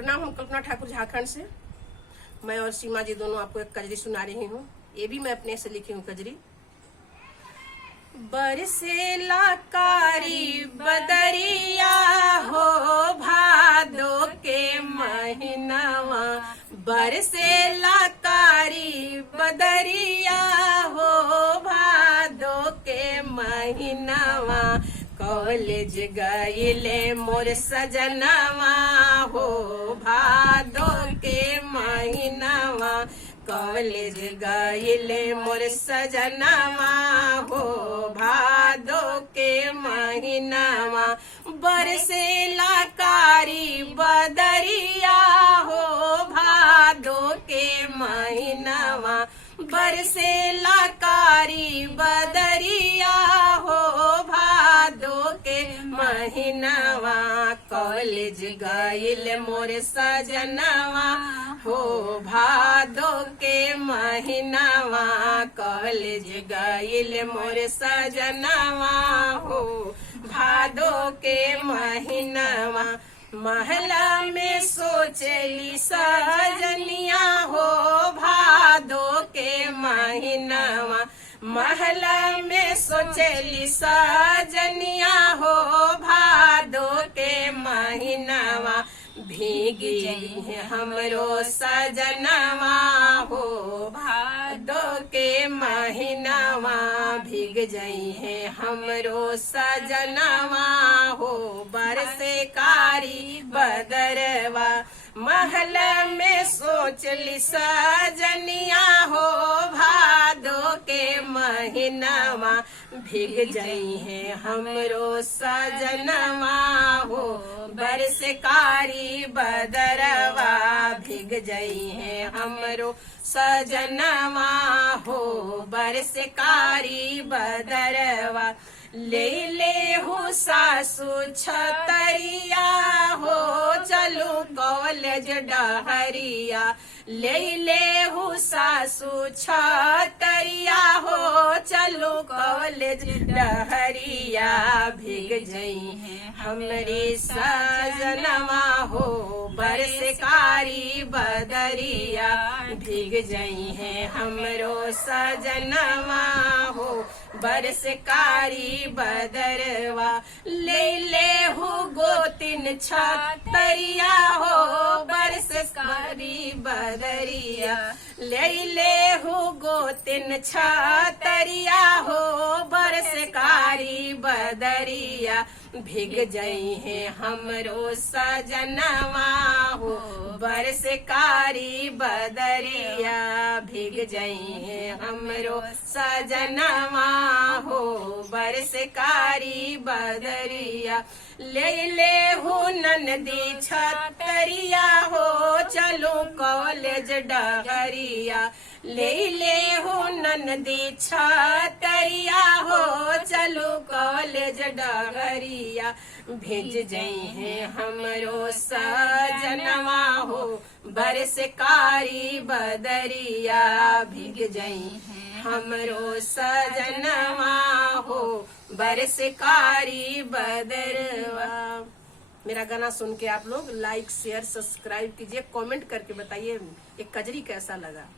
प्रणाम। हम कल्पना ठाकुर झारखंड से। मैं और सीमा जी दोनों आपको एक कजरी सुना रही हूँ। ये भी मैं अपने से लिखी हूँ कजरी। बरसेला कारी बदरिया हो भादो के महीनावा, बरसेला कारी बदरिया हो भादो के महीनावा। कॉलेज गईले मोर सजनवा हो भादो के महीनावा। कॉलेज गईले मोर सजनवा हो भादो के महीनावा। बरसेला कारी बदरिया हो भादो के महीनावा। बरसेला कारी बदरिया हो भादो के महीनावा। कॉलेज गईल मोर सजनवा हो भादो के महीनावा। कॉलेज गईल मोर सजनवा हो भादो के महीनावा। महला में सोचली सजनिया हो भादो के महीनावा। महला में सोचली सजनिया हो भादो के महीनावा। भीग जई हमरो सजनवा हो भादो के महीनावा। भीग जई है हमरो सजनवा हो बरसे कारी बदरवा। महल में सोचली सजनिया हो भादो के महीनावा। भीग जई है हमरो सजनवा हो बरसे कारी बदरवा। भीग जई है हमरो सजनवा हो बरसे कारी बदरवा। ले ले हो सासू छतरिया हो चलू कॉलेज डहरिया। ले ले हो सासू छतरिया हो चलू कॉलेज डहरिया। भीग जई है हमरी सजनवा हो बरसकारी बदरिया। भीग जई है हमरो सजनवा हो बरसकारी बदरवा। ले ले हो गोतिन छतरिया हो बरसकारी बदरिया। ले ले हो गोतिन छतरिया हो बरसकारी बदरिया। भीग जई है हमरो सजनवा हो बरसकारी बदरिया। भीग जई है हमरो सजनवा हो बरसकारी बदरिया। ले ले हो ननदी छतरिया हो चलो कॉलेज डहरिया। ले ले हो ननदी छतरिया हो चलो कॉलेज डहरिया। भेज जई है हमरो सजनवा हो बरसकारी बदरिया। भीग जई है हमरो सजनवा हो बरसकारी बदरवा। मेरा गाना सुन के आप लोग लाइक शेयर सब्सक्राइब कीजिए, कमेंट करके बताइए ये कजरी कैसा लगा।